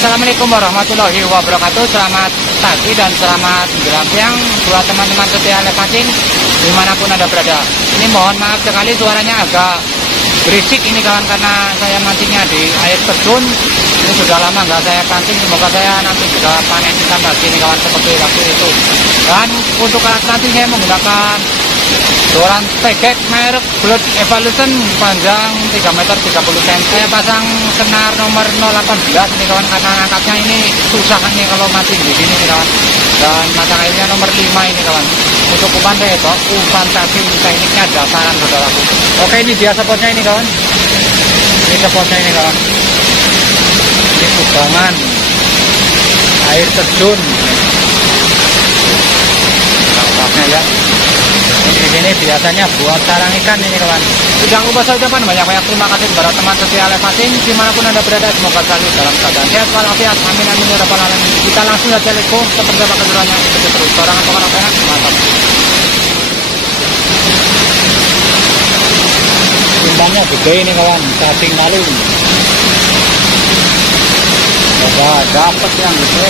Assalamualaikum warahmatullahi wabarakatuh. Selamat pagi dan selamat menjelang siang buat teman-teman setia lepasin dimanapun Anda berada. Ini mohon maaf sekali suaranya agak berisik ini kawan, karena saya mancingnya di air terjun. Ini sudah lama nggak saya pancing, semoga saya nanti bisa panen ikan lagi ini kawan seperti waktu itu. Dan untuk alat nanti saya menggunakan doran tegek merek Blood Evolution panjang 3 meter 30 cm. Saya pasang senar nomor 018 ini kawan, karena angkatnya ini susah nih kalau mancing di sini nih kawan. Dan mata airnya nomor 5 ini kawan. Untuk umpan rebok, umpan cacing, tekniknya dasaran saudaraku. Oke, ini dia spotnya ini kawan. Ini spotnya ini kawan. Ini kubangan air terjun. Nampaknya ya. Di sini biasanya buat sarang ikan ini kawan. Jangan lupa saya ucapkan banyak-banyak terima kasih kepada teman setia lepasin dimanapun Anda berada. Semoga selalu dalam keadaan sehat walafiat. Amin amin ya rabbal alamin. Kita langsung saja leko seperti apa kejurannya. Ikuti terus sorangan pokok apa mantap. Umpannya gede ini kawan, cacing lalu. Dapat yang gede.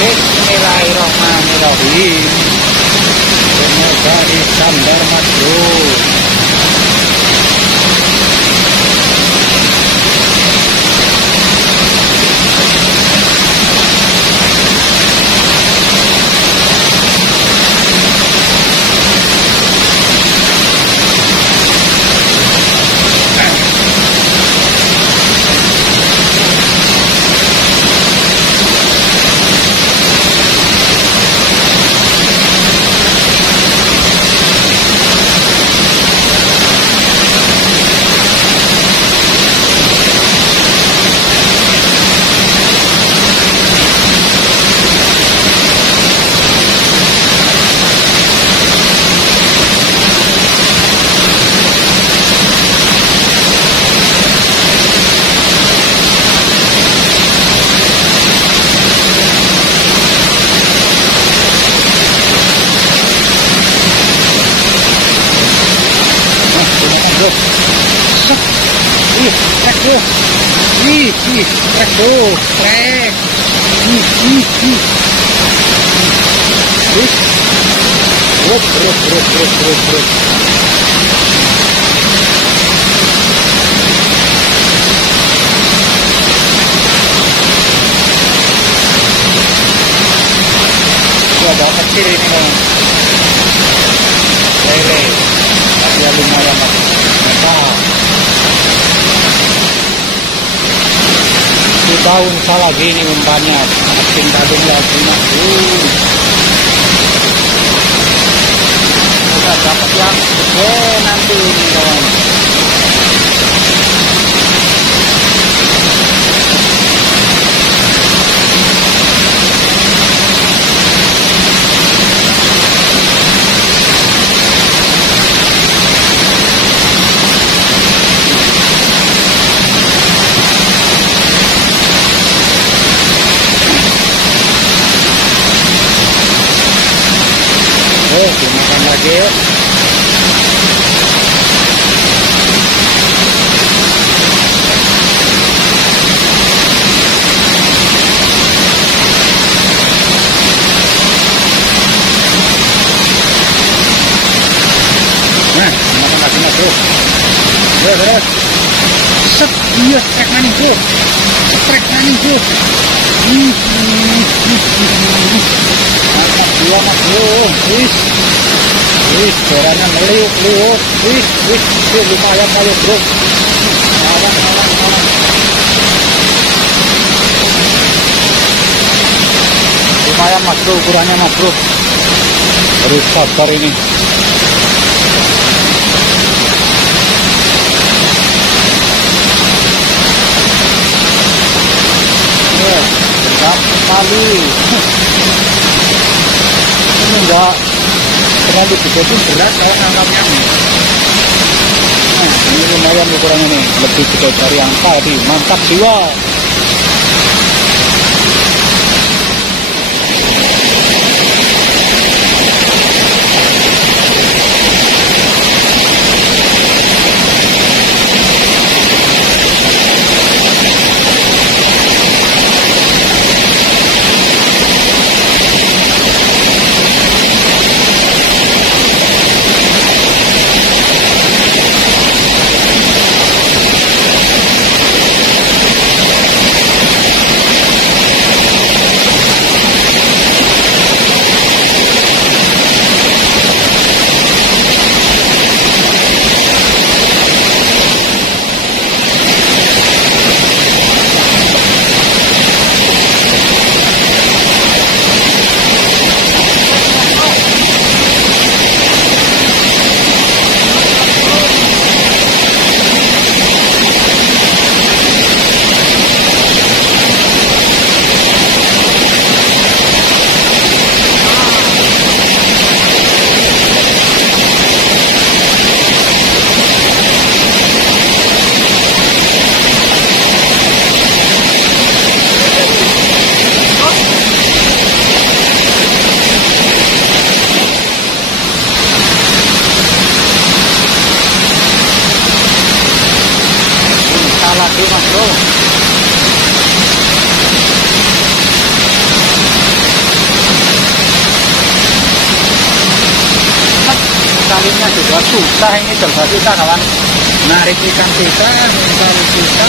Bismillahirrahmanirrahim. Semoga disambar masuk. Agak kecil ini kawan. Lele, tapi ya lumayan besar. Tahun salah gini umpannya, makin kadung lagi kita dapat yang gede nanti ini kawan. Dimakan lagi yuk. Nah, dimakan lagi mas bro. Terus set, iya strek maning bro. Strek maning bro. Mantap dia mas bro. Wih, beranya meliuk-liuk. Wih, lumayan kali bro. Malang. Lumayan mas bro, ukurannya mas bro. Harus sabar ini. Berat sekali. Ini enggak terlalu gede pun berat saya nangkapnya nih. Nah, ini lumayan ukuran ini, lebih gede dari yang tadi. Mantap jiwa. lagi mas bro. Kalinya juga susah ini, coba kita kawan narik ikan kita, mencari kita,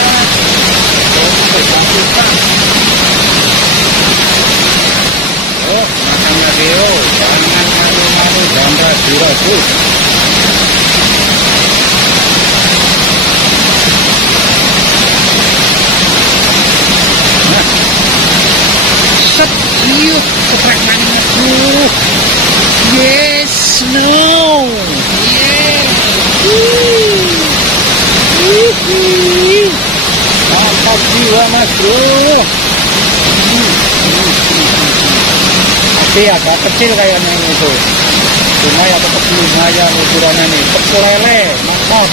coba kita. Oh, makan lagi oh, jangan malu-malu, jangan ragu-ragu. Nah, set, yuk, cepat manis bro. Yes, no, yeah, mantap jiwa mas bro. Tapi agak kecil kayaknya ini tuh, cuma ya tetap lumayan ukurannya nih, tepung lele, mantap.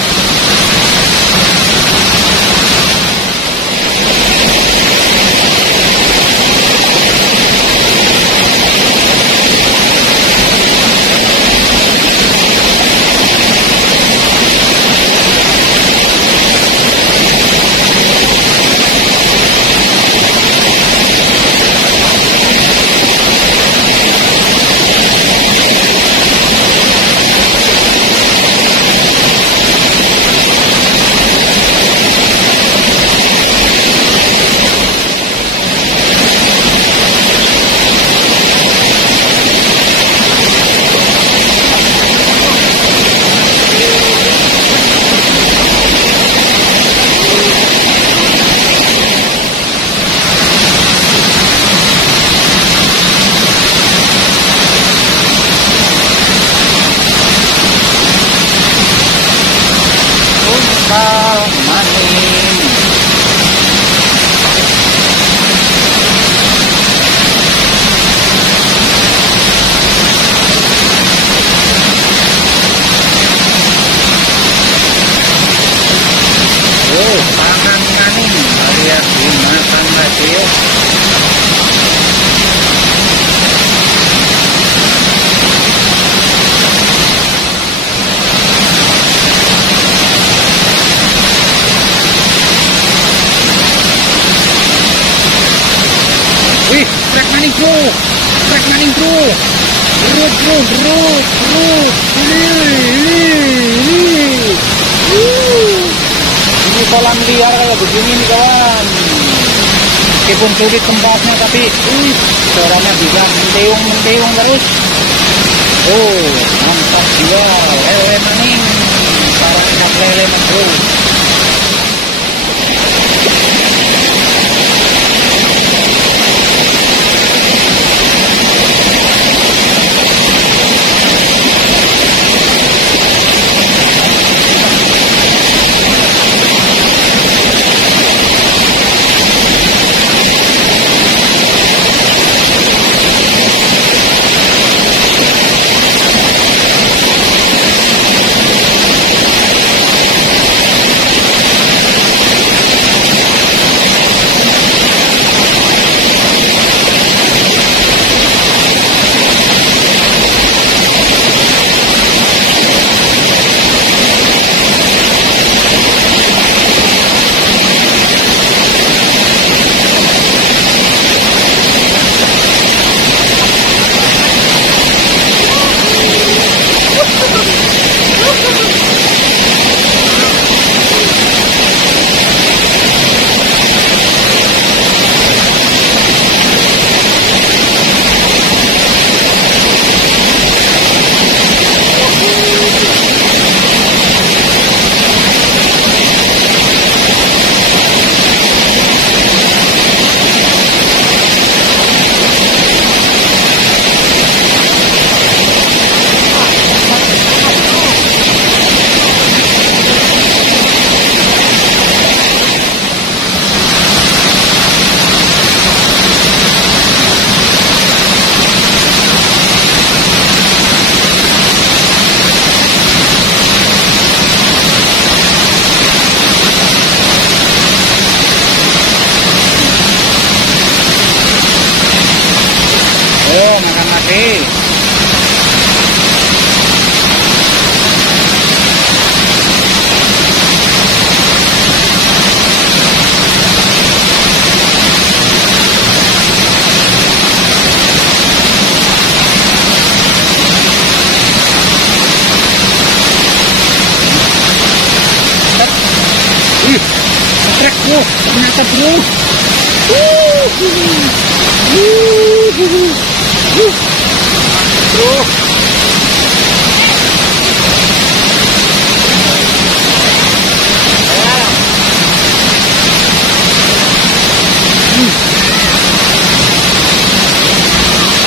Wih, trek maning bro, trek maning bro, bro. Ini kolam liar kayak begini nih kawan. Meskipun sulit tempatnya tapi, suaranya bisa menteung terus. Oh, mantap jiwa, lele maning, para ikan lele mas bro. Ih, trek bro, ternyata bro. Bro.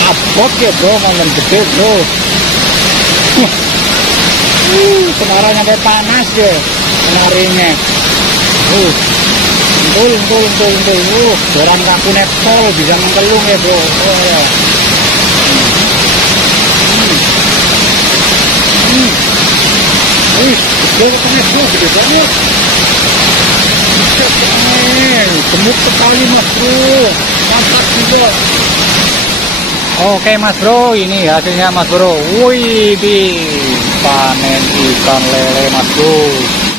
Abot ya bro, ngomong gede bro. Sekarang ada panas ya penarinya. Entul. Orang kampung nepol bisa mengkelung ya bro. Oh ya. Gede banget bro, gede banget. Gemuk sekali mas bro. Mantap juga. Oke mas bro, ini hasilnya mas bro. Wih, panen ikan lele mas bro.